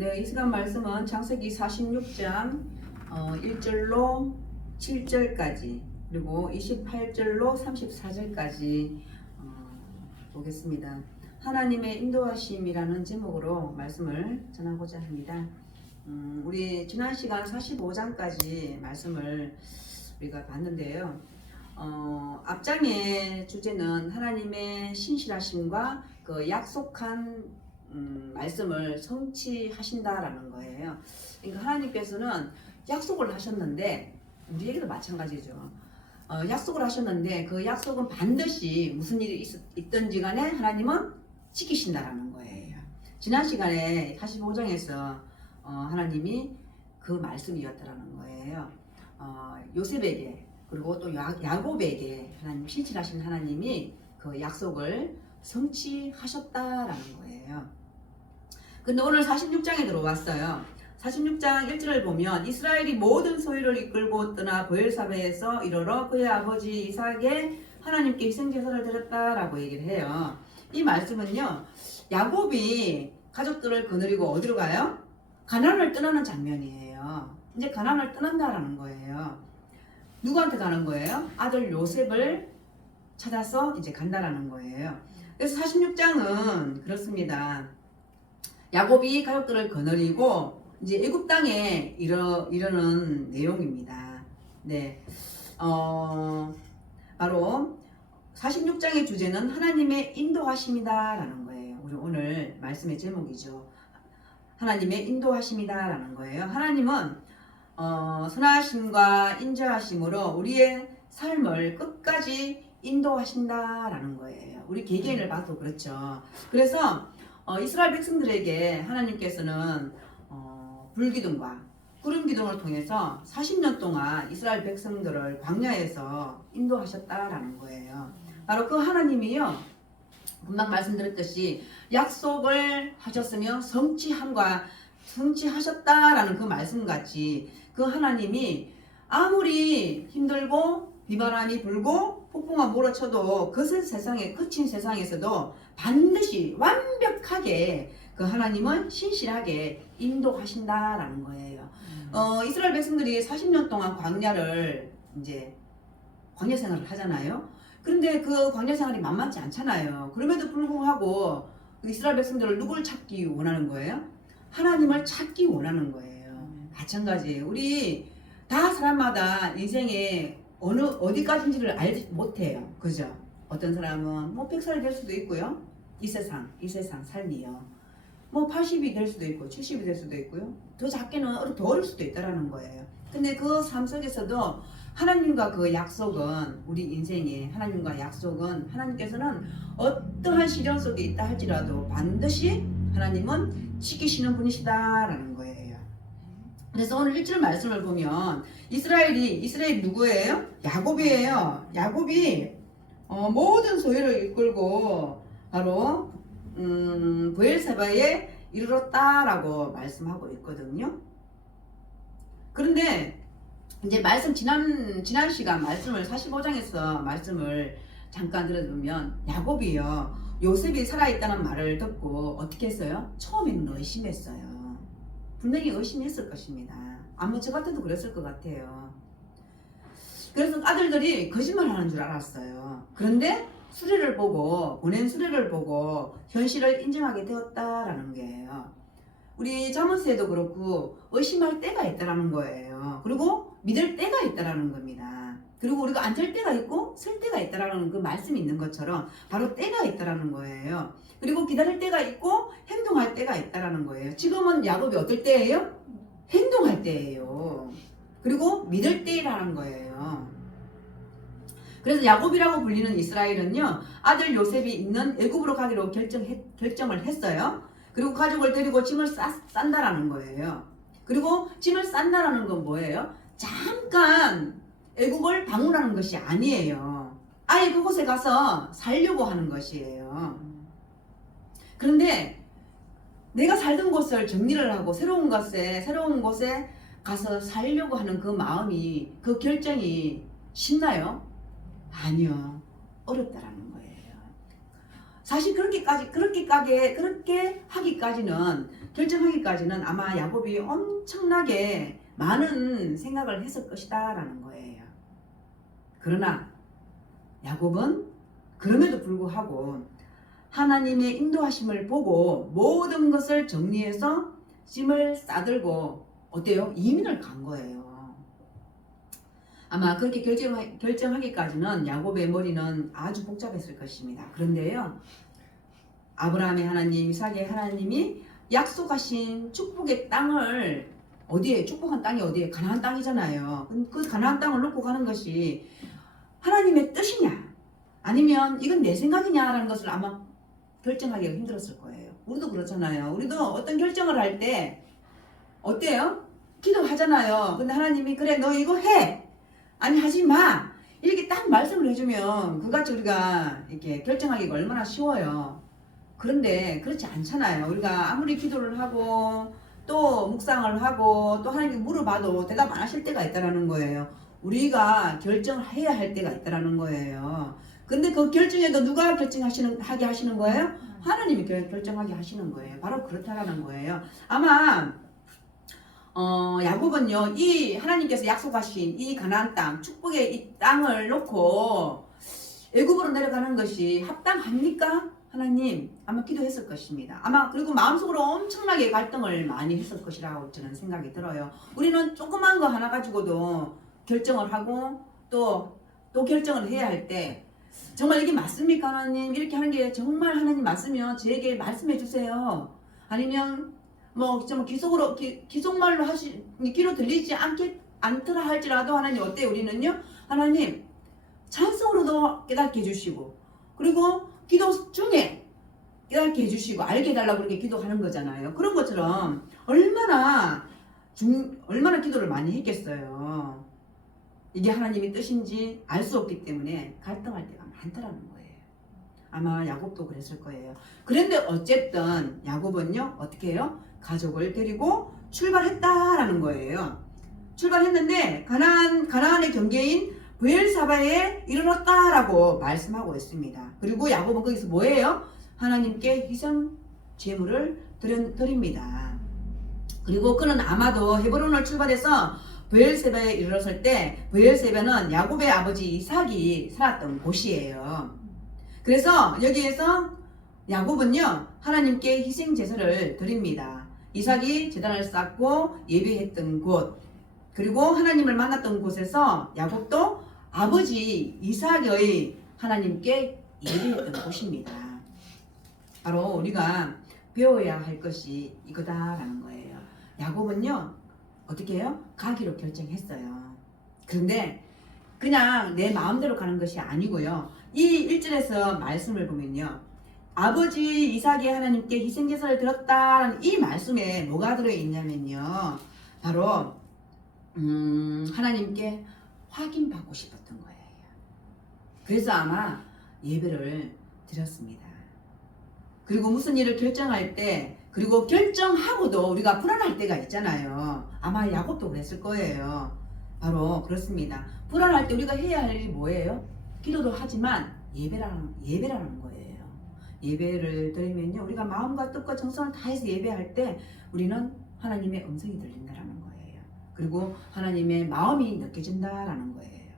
네, 이 시간 말씀은 창세기 46장 1절로 7절까지 그리고 28절로 34절까지 보겠습니다. 하나님의 인도하심이라는 제목으로 말씀을 전하고자 합니다. 우리 지난 시간 45장까지 말씀을 우리가 봤는데요. 앞장의 주제는 하나님의 신실하심과 그 약속한 말씀을 성취하신다라는 거예요. 그러니까 하나님께서는 약속을 하셨는데 우리에게도 마찬가지죠. 약속을 하셨는데 그 약속은 반드시 무슨 일이 있든지 간에 하나님은 지키신다라는 거예요. 지난 시간에 45장에서 하나님이 그 말씀이었다라는 거예요. 요셉에게 그리고 또 야곱에게 하나님 신실하신 하나님이 그 약속을 성취하셨다라는 거예요. 근데 오늘 46장에 들어왔어요. 46장 1절을 보면 이스라엘이 모든 소유를 이끌고 떠나 브엘사베에서 이르러 그의 아버지 이삭에게 하나님께 희생제사를 드렸다라고 얘기를 해요. 이 말씀은요, 야곱이 가족들을 거느리고 어디로 가요? 가나안을 떠나는 장면이에요. 이제 가나안을 떠난다라는 거예요. 누구한테 가는 거예요? 아들 요셉을 찾아서 이제 간다라는 거예요. 그래서 46장은 그렇습니다. 야곱이 가족들을 거느리고 이제 애굽 땅에 이르는 내용입니다. 네, 바로 46장의 주제는 하나님의 인도하심이다라는 거예요. 우리 오늘 말씀의 제목이죠. 하나님의 인도하심이다라는 거예요. 하나님은 선하심과 인자하심으로 우리의 삶을 끝까지 인도하신다라는 거예요. 우리 개개인을 봐도 그렇죠. 그래서 이스라엘 백성들에게 하나님께서는 불기둥과 구름기둥을 통해서 40년 동안 이스라엘 백성들을 광야에서 인도하셨다라는 거예요. 바로 그 하나님이요, 금방 말씀드렸듯이 약속을 하셨으며 성취하셨다라는 그 말씀같이 그 하나님이 아무리 힘들고 비바람이 불고 폭풍아 몰아쳐도 그친 세상에서도 반드시 완벽하게 그 하나님은 신실하게 인도하신다라는 거예요. 이스라엘 백성들이 40년 동안 광야를 이제 광야 생활을 하잖아요. 그런데 그 광야 생활이 만만치 않잖아요. 그럼에도 불구하고 이스라엘 백성들을 누굴 찾기 원하는 거예요? 하나님을 찾기 원하는 거예요. 마찬가지예요. 우리 다 사람마다 인생에 어디까지인지를 알지 못해요. 그죠? 어떤 사람은 뭐 100살이 될 수도 있고요. 이 세상 삶이요. 뭐 80이 될 수도 있고 70이 될 수도 있고요. 더 작게는 더 어릴 수도 있다라는 거예요. 근데 그 삶 속에서도 하나님과 그 약속은 우리 인생에 하나님과 약속은 하나님께서는 어떠한 시련 속에 있다 할지라도 반드시 하나님은 지키시는 분이시다라는 거예요. 그래서 오늘 1절 말씀을 보면 이스라엘이 누구예요? 야곱이에요. 야곱이 모든 소유를 이끌고 바로 브엘세바에 이르렀다라고 말씀하고 있거든요. 그런데 이제 지난 시간 말씀을 45장에서 말씀을 잠깐 들어보면 야곱이요, 요셉이 살아있다는 말을 듣고 어떻게 했어요? 처음에는 의심했어요. 분명히 의심했을 것입니다. 아마 저 같아도 그랬을 것 같아요. 그래서 아들들이 거짓말하는 줄 알았어요. 그런데 보낸 수레를 보고 현실을 인정하게 되었다라는 거예요. 우리 잠언서에도 그렇고 의심할 때가 있다라는 거예요. 그리고 믿을 때가 있다라는 겁니다. 그리고 우리가 안 될 때가 있고 쓸 때가 있다라는 그 말씀이 있는 것처럼 바로 때가 있다라는 거예요. 그리고 기다릴 때가 있고 행동할 때가 있다라는 거예요. 지금은 야곱이 어떨 때예요? 행동할 때예요. 그리고 믿을 때라는 거예요. 그래서 야곱이라고 불리는 이스라엘은요, 아들 요셉이 있는 애굽으로 가기로 결정을 했어요. 그리고 가족을 데리고 짐을 싼다라는 거예요. 그리고 짐을 싼다라는 건 뭐예요? 잠깐 애굽을 방문하는 것이 아니에요. 아예 그곳에 가서 살려고 하는 것이에요. 그런데 내가 살던 곳을 정리를 하고 새로운 곳에 가서 살려고 하는 그 마음이, 그 결정이 쉽나요? 아니요. 어렵다라는 거예요. 사실 그렇게 하기까지는, 결정하기까지는 아마 야곱이 엄청나게 많은 생각을 했을 것이다라는 거예요. 그러나 야곱은 그럼에도 불구하고 하나님의 인도하심을 보고 모든 것을 정리해서 짐을 싸들고 어때요? 이민을 간 거예요. 아마 그렇게 결정하기까지는 야곱의 머리는 아주 복잡했을 것입니다. 그런데요, 아브라함의 하나님, 이삭의 하나님이 약속하신 축복의 땅을, 어디에, 축복한 땅이 어디에? 가나안 땅이잖아요. 그 가나안 땅을 놓고 가는 것이 하나님의 뜻이냐, 아니면 이건 내 생각이냐라는 것을 아마 결정하기가 힘들었을 거예요. 우리도 그렇잖아요. 우리도 어떤 결정을 할 때 어때요? 기도하잖아요. 근데 하나님이 그래 너 이거 해, 아니 하지 마, 이렇게 딱 말씀을 해주면 그같이 우리가 이렇게 결정하기가 얼마나 쉬워요. 그런데 그렇지 않잖아요. 우리가 아무리 기도를 하고 또 묵상을 하고 또 하나님께 물어봐도 대답 안 하실 때가 있다라는 거예요. 우리가 결정을 해야 할 때가 있다라는 거예요. 근데 그 결정에도 누가 하게 하시는 거예요? 하나님이 결정하게 하시는 거예요. 바로 그렇다라는 거예요. 아마 야곱은요, 이 하나님께서 약속하신 이 가나안 땅, 축복의 이 땅을 놓고 애굽으로 내려가는 것이 합당합니까? 하나님, 아마 기도했을 것입니다. 아마 그리고 마음속으로 엄청나게 갈등을 많이 했을 것이라고 저는 생각이 들어요. 우리는 조그만 거 하나 가지고도 결정을 하고 또 결정을 해야 할 때 정말 이게 맞습니까 하나님? 이렇게 하는 게 정말 하나님 맞으면 저에게 말씀해 주세요. 아니면 뭐 좀 기속말로 귀로 들리지 않더라 할지라도 하나님 어때요? 우리는요, 하나님 찬송으로도 깨닫게 해주시고, 그리고 기도 중에 깨닫게 해주시고 알게 해달라고 그렇게 기도하는 거잖아요. 그런 것처럼 얼마나 기도를 많이 했겠어요. 이게 하나님의 뜻인지 알 수 없기 때문에 갈등할 때가 많더라는 거예요. 아마 야곱도 그랬을 거예요. 그런데 어쨌든 야곱은요, 어떻게 해요? 가족을 데리고 출발했다라는 거예요. 출발했는데 가나안의 경계인 브엘사바에 이르렀다라고 말씀하고 있습니다. 그리고 야곱은 거기서 뭐예요? 하나님께 희생 제물을 드립니다. 그리고 그는 아마도 헤브론을 출발해서 브엘세바에 이르렀을 때, 브엘세바는 야곱의 아버지 이삭이 살았던 곳이에요. 그래서 여기에서 야곱은요, 하나님께 희생 제사를 드립니다. 이삭이 제단을 쌓고 예배했던 곳, 그리고 하나님을 만났던 곳에서 야곱도 아버지 이삭의 하나님께 예배했던 곳입니다. 바로 우리가 배워야 할 것이 이거다라는 거예요. 야곱은요, 어떻게 해요? 가기로 결정했어요. 그런데 그냥 내 마음대로 가는 것이 아니고요, 이 1절에서 말씀을 보면요, 아버지 이삭의 하나님께 희생제사를 드렸다는 이 말씀에 뭐가 들어있냐면요, 바로 하나님께 확인받고 싶었던 거예요. 그래서 아마 예배를 드렸습니다. 그리고 무슨 일을 결정할 때, 그리고 결정하고도 우리가 불안할 때가 있잖아요. 아마 야곱도 그랬을 거예요. 바로 그렇습니다. 불안할 때 우리가 해야 할 일이 뭐예요? 기도도 하지만 예배라는 거예요. 예배를 드리면요, 우리가 마음과 뜻과 정성을 다해서 예배할 때 우리는 하나님의 음성이 들린다라는 거예요. 그리고 하나님의 마음이 느껴진다라는 거예요.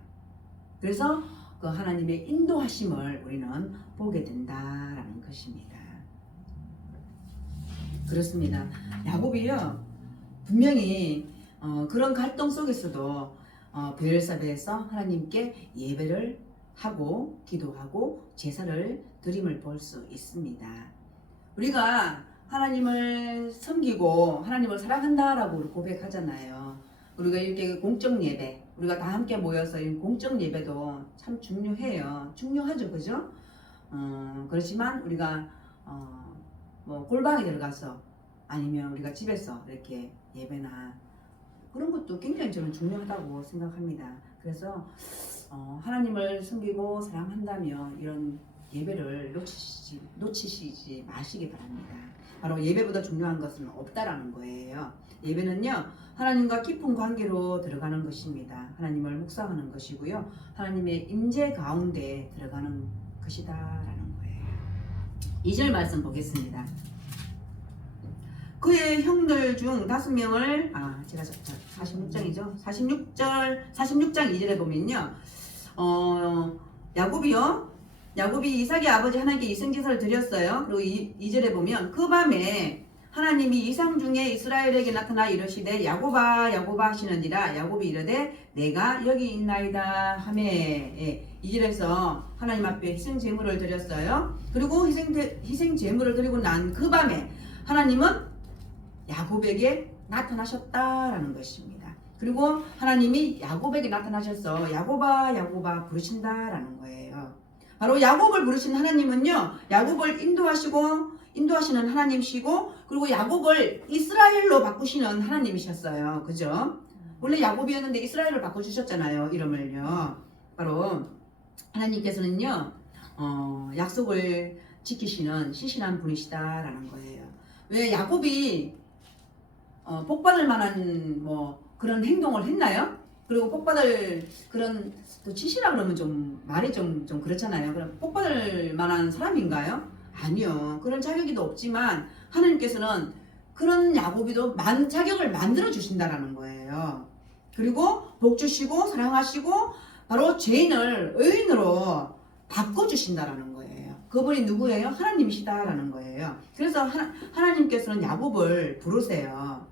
그래서 그 하나님의 인도하심을 우리는 보게 된다라는 것입니다. 그렇습니다. 야곱이요, 분명히 그런 갈등 속에서도 브엘사베에서 하나님께 예배를 하고 기도하고 제사를 드림을 볼 수 있습니다. 우리가 하나님을 섬기고 하나님을 사랑한다라고 고백하잖아요. 우리가 이렇게 공적 예배, 우리가 다 함께 모여서 이 공적 예배도 참 중요해요. 중요하죠, 그죠? 그렇지만 우리가 뭐 골방에 들어가서 아니면 우리가 집에서 이렇게 예배나 그런 것도 굉장히 저는 중요하다고 생각합니다. 그래서 하나님을 섬기고 사랑한다면 이런 예배를 놓치시지 마시기 바랍니다. 바로 예배보다 중요한 것은 없다라는 거예요. 예배는요, 하나님과 깊은 관계로 들어가는 것입니다. 하나님을 묵상하는 것이고요, 하나님의 임재 가운데 들어가는 것이다라는 거예요. 2절 말씀 보겠습니다. 그의 형들 중 5명을 제가 46장이죠. 46장 2절에 보면요. 야곱이 이삭의 아버지 하나님께 이승제사를 드렸어요. 그리고 2절에 보면 그 밤에 하나님이 이상 중에 이스라엘에게 나타나 이르시되 야곱아 야곱아 하시느니라. 야곱이 이르되 내가 여기 있나이다 하매 2절에서 하나님 앞에 희생 제물을 드렸어요. 그리고 희생 제물을 드리고 난 그 밤에 하나님은 야곱에게 나타나셨다라는 것입니다. 그리고 하나님이 야곱에게 나타나셔서 야곱아 야곱아 부르신다라는 거예요. 바로 야곱을 부르신 하나님은요, 야곱을 인도하시는 하나님이시고, 그리고 야곱을 이스라엘로 바꾸시는 하나님이셨어요. 그죠? 원래 야곱이었는데 이스라엘을 바꿔주셨잖아요. 이름을요. 바로 하나님께서는요, 약속을 지키시는 신실한 분이시다라는 거예요. 왜 야곱이 복받을 만한 그런 행동을 했나요? 그리고 복받을 그런 또 치시라 그러면 좀 말이 좀 그렇잖아요. 그럼 복받을 만한 사람인가요? 아니요. 그런 자격이 없지만 하나님께서는 그런 야곱이도 자격을 만들어 주신다라는 거예요. 그리고 복 주시고 사랑하시고 바로 죄인을 의인으로 바꿔 주신다라는 거예요. 그분이 누구예요? 하나님이시다라는 거예요. 그래서 하나님께서는 야곱을 부르세요.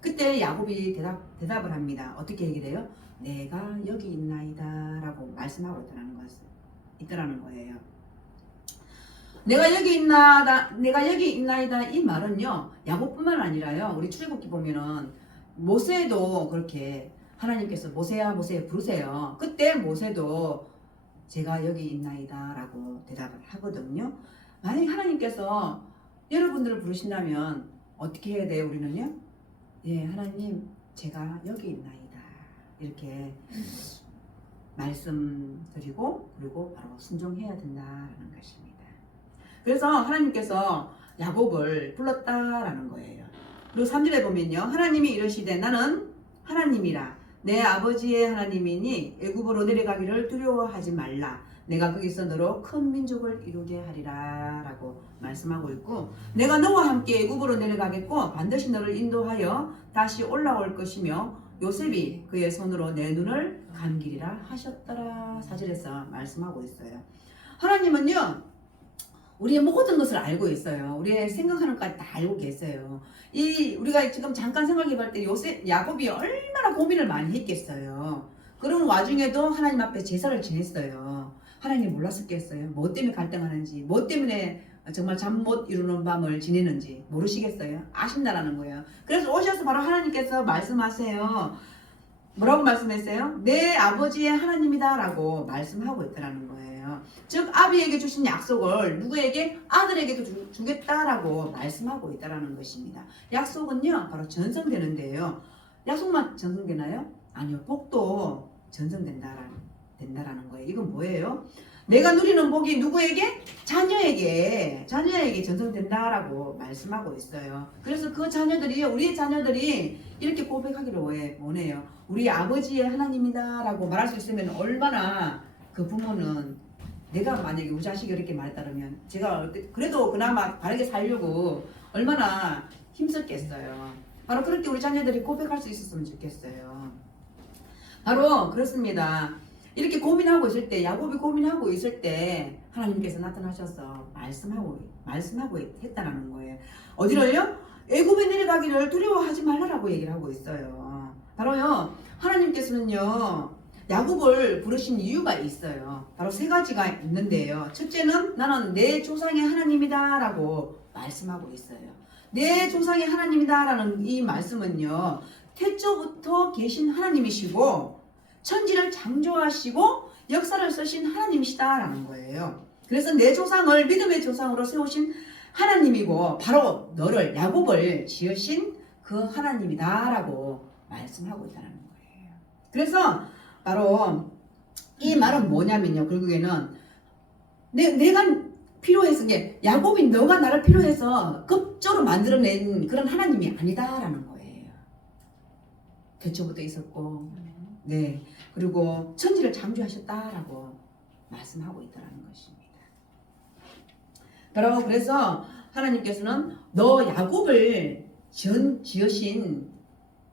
그때 야곱이 대답을 합니다. 어떻게 얘기를 해요? 내가 여기 있나이다 라고 말씀하고 있다라는 거예요. 내가 여기 있나이다 이 말은요, 야곱뿐만 아니라요, 우리 출애굽기 보면은 모세도 그렇게 하나님께서 모세야 부르세요. 그때 모세도 제가 여기 있나이다 라고 대답을 하거든요. 만약에 하나님께서 여러분들을 부르신다면 어떻게 해야 돼요? 우리는요, 예, 하나님 제가 여기 있나이다 이렇게 말씀드리고 그리고 바로 순종해야 된다라는 것입니다. 그래서 하나님께서 야곱을 불렀다라는 거예요. 그리고 3절에 보면요, 하나님이 이르시되 나는 하나님이라 내 아버지의 하나님이니 애굽으로 내려가기를 두려워하지 말라. 내가 거기서 너로 큰 민족을 이루게 하리라 라고 말씀하고 있고, 내가 너와 함께 애굽으로 내려가겠고 반드시 너를 인도하여 다시 올라올 것이며 요셉이 그의 손으로 내 눈을 감기리라 하셨더라. 4절에서 말씀하고 있어요. 하나님은요, 우리의 모든 것을 알고 있어요. 우리의 생각하는 것까지 다 알고 계세요. 우리가 지금 잠깐 생각해 볼 때 야곱이 얼마나 고민을 많이 했겠어요. 그런 와중에도 하나님 앞에 제사를 지냈어요. 하나님 몰랐었겠어요? 뭐 때문에 갈등하는지, 뭐 때문에 정말 잠 못 이루는 밤을 지내는지 모르시겠어요? 아신다라는 거예요. 그래서 오셔서 바로 하나님께서 말씀하세요. 뭐라고 말씀했어요? 내 아버지의 하나님이다 라고 말씀하고 있다라는 거예요. 즉 아비에게 주신 약속을 누구에게? 아들에게도 주겠다라고 말씀하고 있다라는 것입니다. 약속은요 바로 전성되는데요. 약속만 전성되나요? 아니요, 복도 전성된다라는 거예요. 이건 뭐예요? 내가 누리는 복이 누구에게? 자녀에게 전성된다라고 말씀하고 있어요. 그래서 우리의 자녀들이 이렇게 고백하기를 원해요. 우리 아버지의 하나님이다라고 말할 수 있으면 얼마나 그 부모는, 내가 만약에 우리 자식이 이렇게 말했다면 제가 그래도 그나마 바르게 살려고 얼마나 힘썼겠어요. 바로 그렇게 우리 자녀들이 고백할 수 있었으면 좋겠어요. 바로 그렇습니다. 이렇게 고민하고 있을 때, 야곱이 고민하고 있을 때 하나님께서 나타나셔서 말씀하고 했다는 거예요. 어디를요? 애굽에 내려가기를 두려워하지 말라라고 얘기를 하고 있어요. 바로요, 하나님께서는요 야곱을 부르신 이유가 있어요. 바로 3가지가 있는데요. 첫째는 나는 내 조상의 하나님이다 라고 말씀하고 있어요. 내 조상의 하나님이다 라는 이 말씀은요, 태초부터 계신 하나님이시고 천지를 창조하시고 역사를 쓰신 하나님이시다라는 거예요. 그래서 내 조상을 믿음의 조상으로 세우신 하나님이고 바로 너를, 야곱을 지으신 그 하나님이다라고 말씀하고 있다는 거예요. 그래서 바로 이 말은 뭐냐면요, 결국에는 내가 필요해서, 야곱이 너가 나를 필요해서 급조로 만들어낸 그런 하나님이 아니다라는 거예요. 태초부터 있었고, 네, 그리고 천지를 창조하셨다라고 말씀하고 있다는 것입니다. 바로 그래서 하나님께서는 너 야곱을 지으신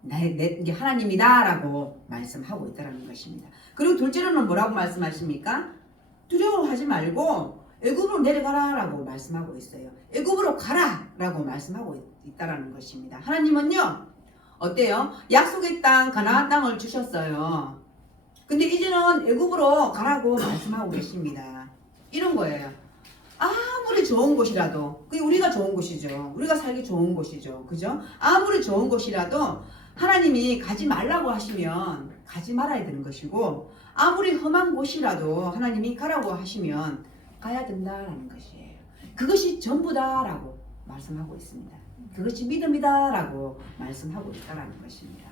이게 하나님이다라고 말씀하고 있다는 것입니다. 그리고 둘째로는 뭐라고 말씀하십니까? 두려워하지 말고 애굽으로 내려가라라고 말씀하고 있어요. 애굽으로 가라라고 말씀하고 있다라는 것입니다. 하나님은요 어때요? 약속의 땅 가나안 땅을 주셨어요. 근데 이제는 애굽으로 가라고 말씀하고 계십니다. 이런 거예요. 아무리 좋은 곳이라도 그게 우리가 좋은 곳이죠. 우리가 살기 좋은 곳이죠. 그죠? 아무리 좋은 곳이라도 하나님이 가지 말라고 하시면 가지 말아야 되는 것이고 아무리 험한 곳이라도 하나님이 가라고 하시면 가야 된다라는 것이에요. 그것이 전부다라고 말씀하고 있습니다. 그것이 믿음이다라고 말씀하고 있다라는 것입니다.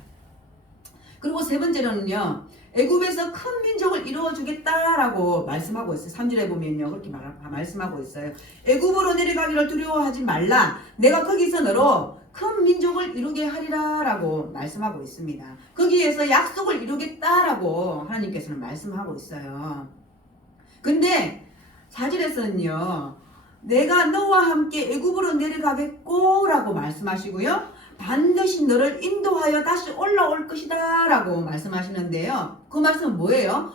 그리고 세 번째로는요. 애굽에서 큰 민족을 이루어 주겠다라고 말씀하고 있어요. 3절에 보면요. 그렇게 말씀하고 있어요. 애굽으로 내려가기를 두려워하지 말라. 내가 거기서 너로 큰 민족을 이루게 하리라라고 말씀하고 있습니다. 거기에서 약속을 이루겠다라고 하나님께서는 말씀하고 있어요. 근데 4절에서는요. 내가 너와 함께 애굽으로 내려가겠고 라고 말씀하시고요. 반드시 너를 인도하여 다시 올라올 것이다 라고 말씀하시는데요. 그 말씀은 뭐예요?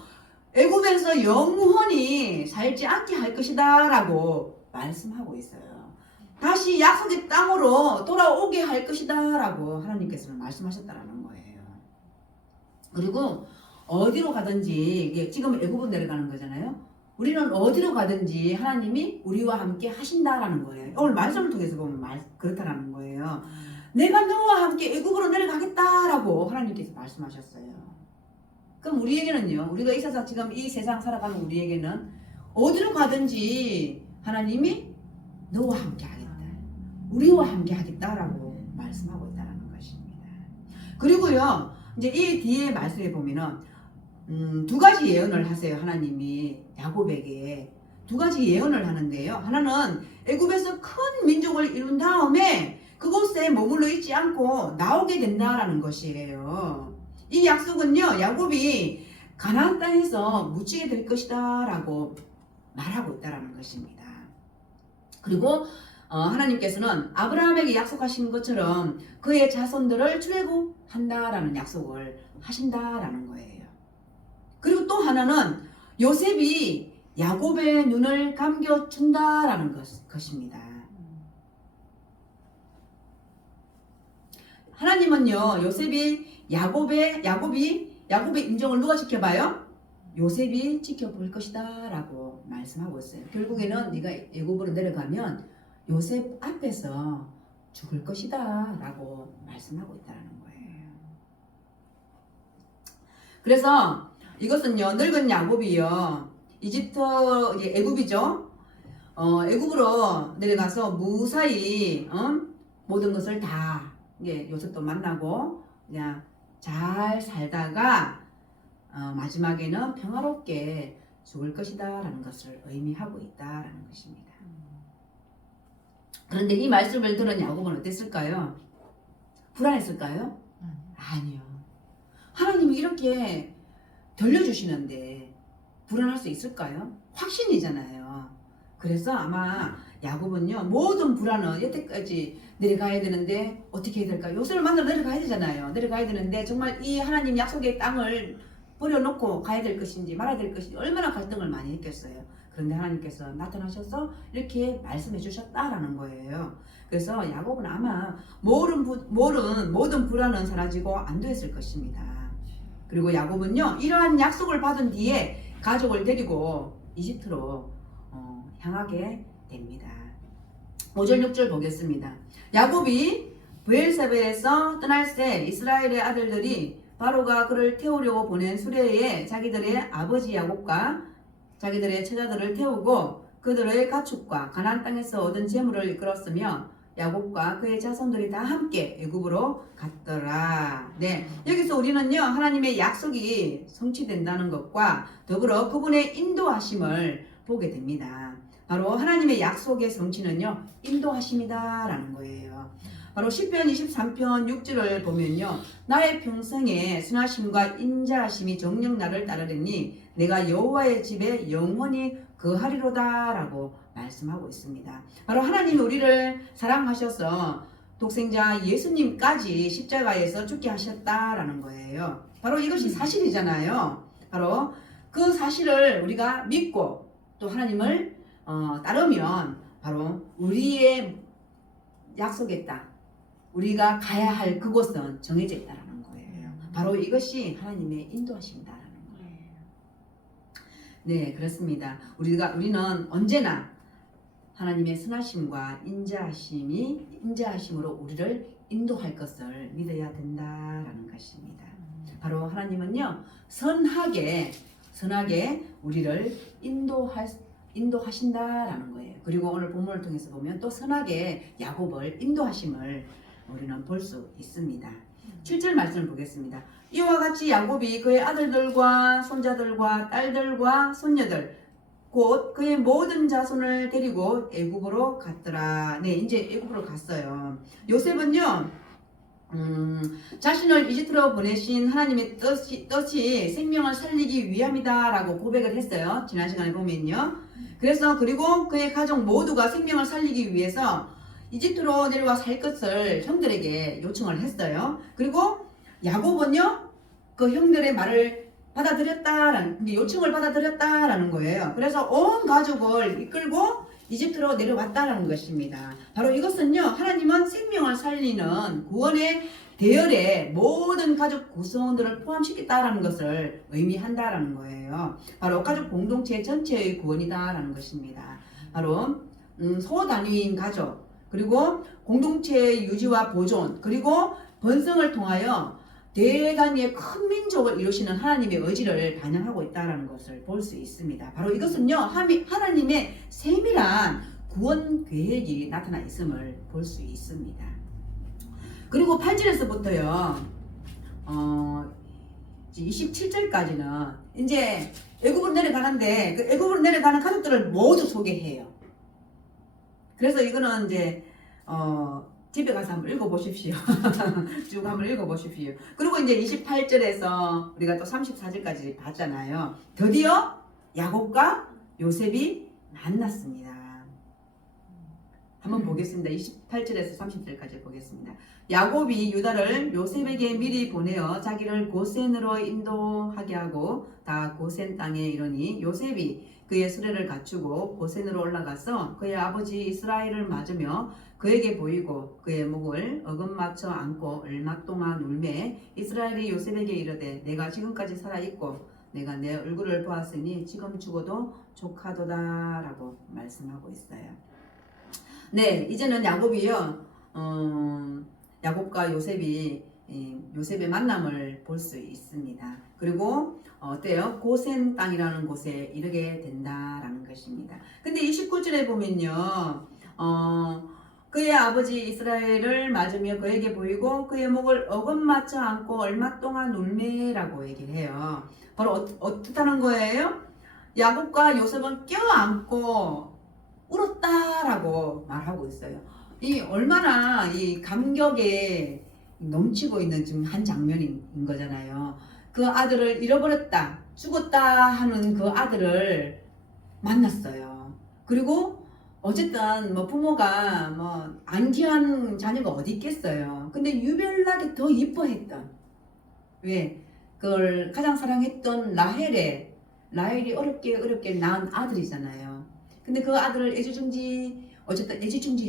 애굽에서 영원히 살지 않게 할 것이다 라고 말씀하고 있어요. 다시 약속의 땅으로 돌아오게 할 것이다 라고 하나님께서는 말씀하셨다는 거예요. 그리고 어디로 가든지 이게 지금 애굽으로 내려가는 거잖아요. 우리는 어디로 가든지 하나님이 우리와 함께 하신다라는 거예요. 오늘 말씀을 통해서 보면 그렇다라는 거예요. 내가 너와 함께 애굽으로 내려가겠다라고 하나님께서 말씀하셨어요. 그럼 우리에게는요. 우리가 이 세상 지금 이 세상 살아가는 우리에게는 어디로 가든지 하나님이 너와 함께 하겠다. 우리와 함께 하겠다라고 말씀하고 있다는 것입니다. 그리고요. 이제 이 뒤에 말씀에 보면은 두 가지 예언을 하세요. 하나님이 야곱에게 두 가지 예언을 하는데요. 하나는 애굽에서 큰 민족을 이룬 다음에 그곳에 머물러 있지 않고 나오게 된다라는 것이에요. 이 약속은요. 야곱이 가나안 땅에서 묻히게 될 것이다 라고 말하고 있다라는 것입니다. 그리고 하나님께서는 아브라함에게 약속하신 것처럼 그의 자손들을 출애굽한다라는 약속을 하신다라는 거예요. 그리고 또 하나는 요셉이 야곱의 눈을 감겨준다라는 것입니다. 하나님은요, 야곱의 인정을 누가 지켜봐요? 요셉이 지켜볼 것이다 라고 말씀하고 있어요. 결국에는 네가 애굽으로 내려가면 요셉 앞에서 죽을 것이다 라고 말씀하고 있다는 거예요. 그래서 이것은요, 늙은 야곱이요, 이집트, 애굽이죠. 애굽으로 내려가서 무사히 모든 것을 다 요셉도 만나고 그냥 잘 살다가 마지막에는 평화롭게 죽을 것이다 라는 것을 의미하고 있다라는 것입니다. 그런데 이 말씀을 들은 야곱은 어땠을까요? 불안했을까요? 아니요. 하나님이 이렇게 들려주시는데 불안할 수 있을까요? 확신이잖아요. 그래서 아마 야곱은요, 모든 불안은 여태까지 내려가야 되는데 어떻게 해야 될까? 요셉을 만나러 내려가야 되잖아요. 내려가야 되는데 정말 이 하나님 약속의 땅을 버려놓고 가야 될 것인지 말아야 될 것인지 얼마나 갈등을 많이 했겠어요. 그런데 하나님께서 나타나셔서 이렇게 말씀해 주셨다라는 거예요. 그래서 야곱은 아마 모든 불안은 사라지고 안도했을 것입니다. 그리고 야곱은요, 이러한 약속을 받은 뒤에 가족을 데리고 이집트로 향하게 됩니다. 5절 6절 보겠습니다. 야곱이 브엘세바에서 떠날 때 이스라엘의 아들들이 바로가 그를 태우려고 보낸 수레에 자기들의 아버지 야곱과 자기들의 처자들을 태우고 그들의 가축과 가나안 땅에서 얻은 재물을 이끌었으며 야곱과 그의 자손들이 다 함께 애굽으로 갔더라. 네, 여기서 우리는요, 하나님의 약속이 성취된다는 것과 더불어 그분의 인도하심을 보게 됩니다. 바로 하나님의 약속의 성취는요, 인도하심이다라는 거예요. 바로 시편 23편 6절을 보면요. 나의 평생에 선하심과 인자하심이 정녕 나를 따르리니 내가 여호와의 집에 영원히 거하리로다라고 말씀하고 있습니다. 바로 하나님이 우리를 사랑하셔서 독생자 예수님까지 십자가에서 죽게 하셨다라는 거예요. 바로 이것이 사실이잖아요. 바로 그 사실을 우리가 믿고 또 하나님을 따르면 바로 우리의 약속의 땅, 우리가 가야 할 그곳은 정해져 있다라는 거예요. 바로 이것이 하나님의 인도하심이다라는 거예요. 네, 그렇습니다. 우리는 언제나 하나님의 선하심과 인자하심으로 우리를 인도할 것을 믿어야 된다라는 것입니다. 바로 하나님은요, 선하게 우리를 인도하신다라는 거예요. 그리고 오늘 본문을 통해서 보면 또 선하게 야곱을 인도하심을 우리는 볼 수 있습니다. 7절 말씀을 보겠습니다. 이와 같이 야곱이 그의 아들들과 손자들과 딸들과 손녀들 곧 그의 모든 자손을 데리고 애굽으로 갔더라. 네, 이제 애굽으로 갔어요. 요셉은요, 자신을 이집트로 보내신 하나님의 뜻이 생명을 살리기 위함이다라고 고백을 했어요. 지난 시간에 보면요. 그래서 그리고 그의 가족 모두가 생명을 살리기 위해서 이집트로 내려와 살 것을 형들에게 요청을 했어요. 그리고 야곱은요, 그 형들의 말을 요청을 받아들였다라는 거예요. 그래서 온 가족을 이끌고 이집트로 내려왔다라는 것입니다. 바로 이것은요, 하나님은 생명을 살리는 구원의 대열에 모든 가족 구성원들을 포함시켰다라는 것을 의미한다라는 거예요. 바로 가족 공동체 전체의 구원이다라는 것입니다. 바로 소단위인 가족, 그리고 공동체의 유지와 보존, 그리고 번성을 통하여 대단위의 큰 민족을 이루시는 하나님의 의지를 반영하고 있다는 것을 볼 수 있습니다. 바로 이것은요, 하나님의 세밀한 구원 계획이 나타나 있음을 볼 수 있습니다. 그리고 8절에서부터요, 27절까지는 이제 애굽으로 내려가는데 그 애굽으로 내려가는 가족들을 모두 소개해요. 그래서 이거는 이제 집에 가서 한번 읽어보십시오. 쭉 한번 읽어보십시오. 그리고 이제 28절에서 우리가 또 34절까지 봤잖아요. 드디어 야곱과 요셉이 만났습니다. 한번 보겠습니다. 28절에서 30절까지 보겠습니다. 야곱이 유다를 요셉에게 미리 보내어 자기를 고센으로 인도하게 하고 다 고센 땅에 이르니 요셉이 그의 수레를 갖추고 고센으로 올라가서 그의 아버지 이스라엘을 맞으며 그에게 보이고 그의 목을 어금맞춰 안고 얼마 동안 울매 이스라엘이 요셉에게 이르되 내가 지금까지 살아있고 내가 내 얼굴을 보았으니 지금 죽어도 족하도다 라고 말씀하고 있어요. 네, 이제는 야곱이요, 야곱과 요셉의 만남을 볼 수 있습니다. 그리고 어때요? 고센 땅이라는 곳에 이르게 된다라는 것입니다. 근데 29절에 보면요, 그의 아버지 이스라엘을 맞으며 그에게 보이고 그의 목을 어금맞춰 안고 얼마 동안 울매라고 얘기를 해요. 바로 어떻다는 거예요? 야곱과 요셉은 껴안고 울었다라고 말하고 있어요. 이 얼마나 이 감격에 넘치고 있는 지금 한 장면인 거잖아요. 그 아들을 잃어버렸다, 죽었다 하는 그 아들을 만났어요. 그리고 어쨌든 뭐 부모가 뭐 안귀한 자녀가 어디 있겠어요. 근데 유별나게 더 이뻐했던, 왜? 그걸 가장 사랑했던 라헬이 어렵게 낳은 아들이잖아요. 근데 그 아들을 애지중지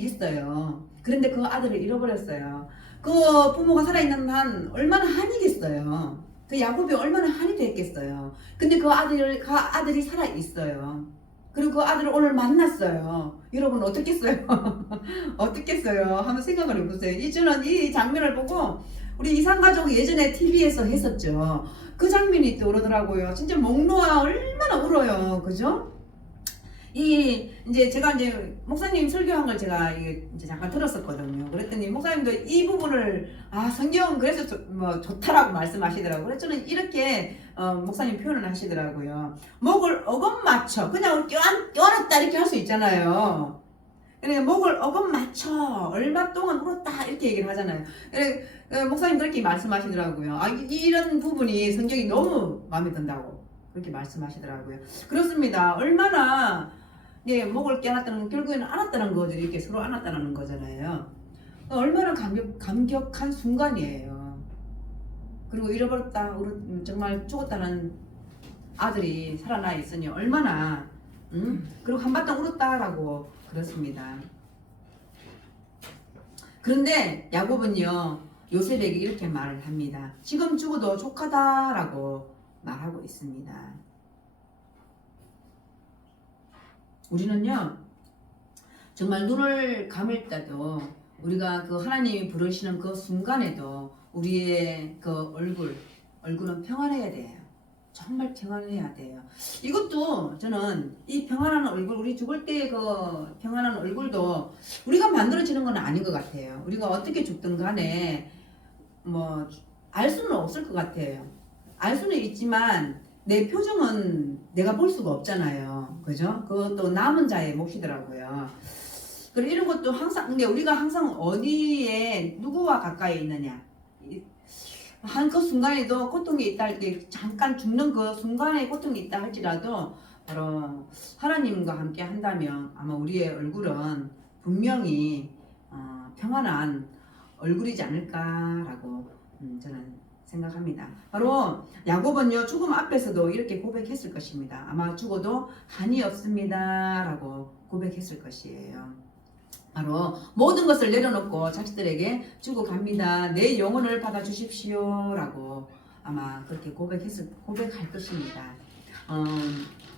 했어요. 그런데 그 아들을 잃어버렸어요. 그 부모가 살아있는 한 얼마나 한이겠어요. 그 야곱이 얼마나 한이 됐겠어요. 근데 그 아들이 살아있어요. 그리고 그 아들을 오늘 만났어요. 여러분 어떻겠어요? 어떻겠어요? 한번 생각을 해보세요. 저는 이 장면을 보고 우리 이산가족이 예전에 TV에서 했었죠. 그 장면이 떠오르더라고요. 진짜 목 놓아 얼마나 울어요. 그죠? 이제 제가 이제 목사님 설교한 걸 제가 이제 잠깐 들었었거든요. 그랬더니 목사님도 이 부분을 성경 그래서 좋다라고 말씀하시더라고요. 그래서 저는 이렇게 목사님 표현을 하시더라고요. 목을 어금맞춰 그냥 껴안았다 이렇게 할 수 있잖아요. 그러니까 목을 어금 맞춰 얼마 동안 울었다 이렇게 얘기를 하잖아요. 그러니까 목사님 그렇게 말씀하시더라고요. 이런 부분이 성경이 너무 마음에 든다고 그렇게 말씀하시더라고요. 그렇습니다. 얼마나 목을 깨놨다는 결국에는 안았다는 거죠. 이렇게 서로 안았다는 거잖아요. 얼마나 감격한 순간이에요. 그리고 잃어버렸다, 정말 죽었다는 아들이 살아나 있으니 얼마나 그리고 한바탕 울었다라고 그렇습니다. 그런데 야곱은요 요셉에게 이렇게 말을 합니다. 지금 죽어도 족하다라고 말하고 있습니다. 우리는요 정말 눈을 감을 때도 우리가 그 하나님이 부르시는 그 순간에도 우리의 그 얼굴은 평안해야 돼요. 정말 평안해야 돼요. 이것도 저는 이 평안한 얼굴, 우리 죽을 때 그 평안한 얼굴도 우리가 만들어지는 건 아닌 것 같아요. 우리가 어떻게 죽든 간에 뭐 알 수는 없을 것 같아요. 알 수는 있지만 내 표정은 내가 볼 수가 없잖아요. 그죠? 그것도 남은 자의 몫이더라고요. 그리고 이런 것도 항상, 근데 우리가 항상 어디에 누구와 가까이 있느냐. 한 그 순간에도 고통이 있다 할 때 잠깐 죽는 그 순간에 고통이 있다 할지라도 바로 하나님과 함께 한다면 아마 우리의 얼굴은 분명히 평안한 얼굴이지 않을까라고 저는 생각합니다. 바로 야곱은요 죽음 앞에서도 이렇게 고백했을 것입니다. 아마 죽어도 한이 없습니다 라고 고백했을 것이에요. 바로 모든 것을 내려놓고 자식들에게 주고 갑니다. 내 영혼을 받아 주십시오 라고 아마 그렇게 고백할 것입니다.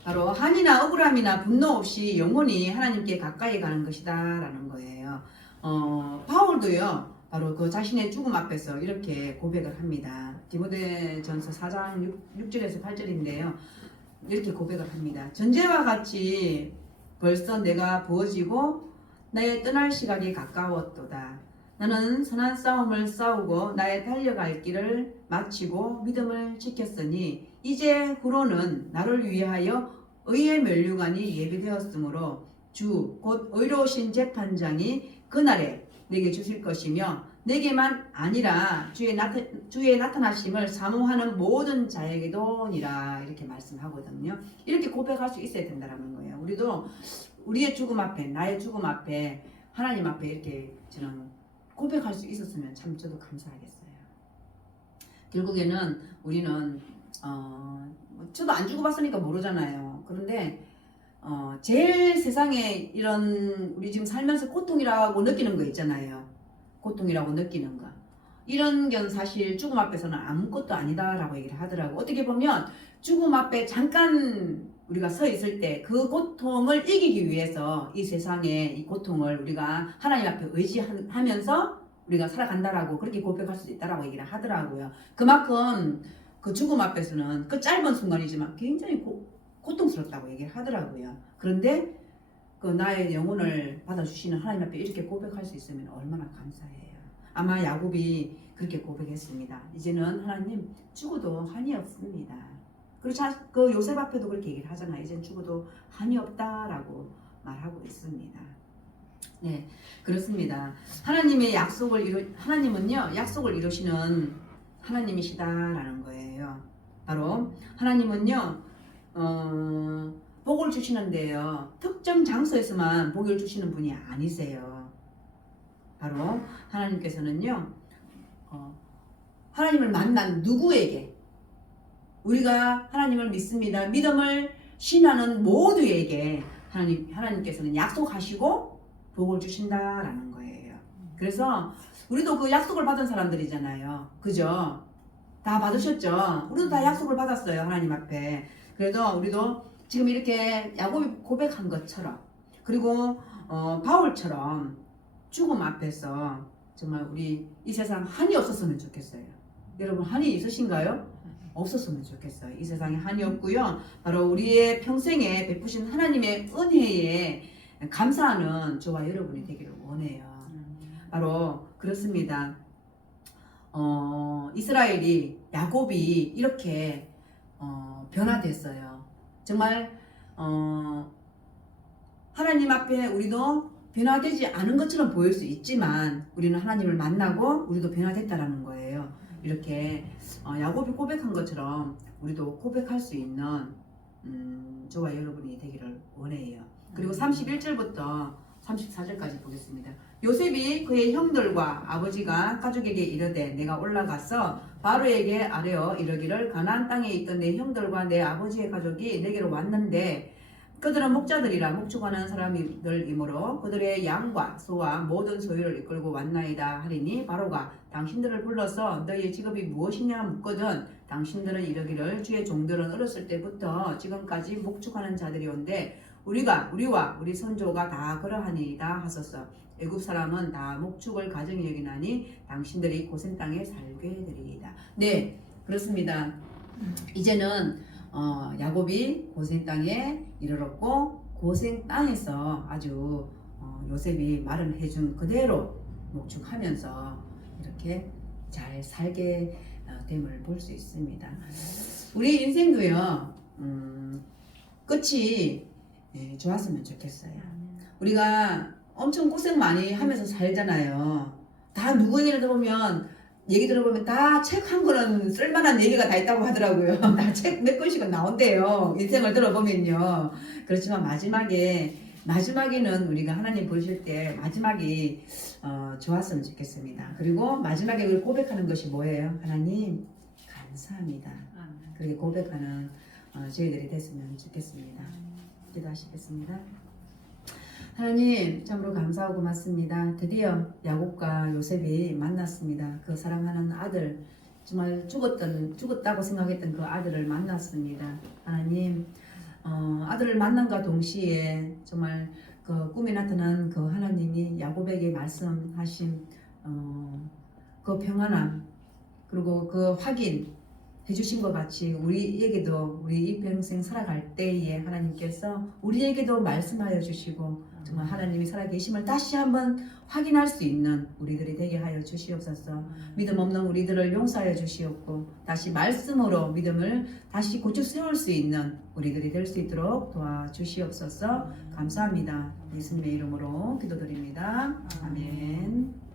바로 한이나 억울함이나 분노 없이 영혼이 하나님께 가까이 가는 것이다 라는 거예요. 바울도요 바로 그 자신의 죽음 앞에서 이렇게 고백을 합니다. 디모데전서 4장 6절에서 8절인데요 이렇게 고백을 합니다. 전제와 같이 벌써 내가 부어지고 나의 떠날 시각이 가까웠도다. 나는 선한 싸움을 싸우고 나의 달려갈 길을 마치고 믿음을 지켰으니 이제 후로는 나를 위하여 의의 면류관이 예비되었으므로 주 곧 의로우신 재판장이 그날에 내게 주실 것이며 내게만 아니라 주의 나타나심을 사모하는 모든 자에게도니라 이렇게 말씀하거든요. 이렇게 고백할 수 있어야 된다는 거예요. 우리도 우리의 죽음 앞에 나의 죽음 앞에 하나님 앞에 이렇게 저는 고백할 수 있었으면 참 저도 감사하겠어요. 결국에는 우리는 저도 안 죽어봤으니까 모르잖아요. 그런데 제일 세상에 이런 우리 지금 살면서 고통이라고 느끼는 거 있잖아요. 고통이라고 느끼는 거. 이런 건 사실 죽음 앞에서는 아무것도 아니다라고 얘기를 하더라고. 어떻게 보면 죽음 앞에 잠깐 우리가 서 있을 때 그 고통을 이기기 위해서 이 세상의 이 고통을 우리가 하나님 앞에 의지하면서 우리가 살아간다라고 그렇게 고백할 수 있다라고 얘기를 하더라고요. 그만큼 그 죽음 앞에서는 그 짧은 순간이지만 굉장히 고통스럽다고 얘기를 하더라고요. 그런데 그 나의 영혼을 받아주시는 하나님 앞에 이렇게 고백할 수 있으면 얼마나 감사해요. 아마 야곱이 그렇게 고백했습니다. 이제는 하나님 죽어도 한이 없습니다. 그리고 그 요셉 앞에도 그렇게 얘기를 하잖아요. 이젠 죽어도 한이 없다라고 말하고 있습니다. 네, 그렇습니다. 하나님은요 약속을 이루시는 하나님이시다라는 거예요. 바로 하나님은요 복을 주시는데요 특정 장소에서만 복을 주시는 분이 아니세요. 바로 하나님께서는요 하나님을 만난 누구에게 우리가 하나님을 믿습니다. 믿음을 신하는 모두에게 하나님께서는 약속하시고 복을 주신다라는 거예요. 그래서 우리도 그 약속을 받은 사람들이잖아요. 그죠? 다 받으셨죠? 우리도 다 약속을 받았어요. 하나님 앞에. 그래도 우리도 지금 이렇게 야곱이 고백한 것처럼 그리고 바울처럼 죽음 앞에서 정말 우리 이 세상 한이 없었으면 좋겠어요. 여러분 한이 있으신가요? 없었으면 좋겠어요. 이 세상에 한이 없고요. 바로 우리의 평생에 베푸신 하나님의 은혜에 감사하는 저와 여러분이 되기를 원해요. 바로 그렇습니다. 이스라엘이 야곱이 이렇게 변화됐어요. 정말 하나님 앞에 우리도 변화되지 않은 것처럼 보일 수 있지만 우리는 하나님을 만나고 우리도 변화됐다라는 거예요. 이렇게 야곱이 고백한 것처럼 우리도 고백할 수 있는 저와 여러분이 되기를 원해요. 그리고 31절부터 34절까지 보겠습니다. 요셉이 그의 형들과 아버지가 가족에게 이르되 내가 올라가서 바로에게 아뢰어 이르기를 가나안 땅에 있던 내 형들과 내 아버지의 가족이 내게로 왔는데 그들은 목자들이라 목축하는 사람들이므로 그들의 양과 소와 모든 소유를 이끌고 왔나이다 하리니 바로가 당신들을 불러서 너희의 직업이 무엇이냐 묻거든 당신들은 이르기를 주의 종들은 어렸을 때부터 지금까지 목축하는 자들이온데 우리와 우리 선조가 다 그러하니이다 하소서. 애굽 사람은 다 목축을 가정히 여기나니 당신들이 고센 땅에 살게 되리이다. 네, 그렇습니다. 이제는 야곱이 고센 땅에 이르렀고 고센 땅에서 아주 요셉이 말을 해준 그대로 목축하면서 이렇게 잘 살게 됨을 볼 수 있습니다. 우리 인생도요 끝이 좋았으면 좋겠어요. 우리가 엄청 고생 많이 하면서 살잖아요. 다 누구 얘기를 들어보면 다 책 한 권은 쓸만한 얘기가 다 있다고 하더라고요. 다 책 몇 권씩은 나온대요. 인생을 들어보면요. 그렇지만 마지막에는 우리가 하나님 보실 때 마지막이 좋았으면 좋겠습니다. 그리고 마지막에 우리 고백하는 것이 뭐예요? 하나님 감사합니다. 그렇게 고백하는 저희들이 됐으면 좋겠습니다. 기도하시겠습니다. 하나님 참으로 감사하고 고맙습니다. 드디어 야곱과 요셉이 만났습니다. 그 사랑하는 아들 정말 죽었다고 생각했던 그 아들을 만났습니다. 하나님 아들을 만남과 동시에 정말 그 꿈에 나타난 그 하나님이 야곱에게 말씀하신 그 평안함 그리고 그 확인 해주신 것 같이 우리에게도 우리 이 평생 살아갈 때에 하나님께서 우리에게도 말씀하여 주시고 정말 하나님이 살아계심을 다시 한번 확인할 수 있는 우리들이 되게 하여 주시옵소서. 믿음 없는 우리들을 용서하여 주시옵고 다시 말씀으로 믿음을 다시 고쳐 세울 수 있는 우리들이 될 수 있도록 도와주시옵소서. 감사합니다. 예수님의 이름으로 기도드립니다. 아멘.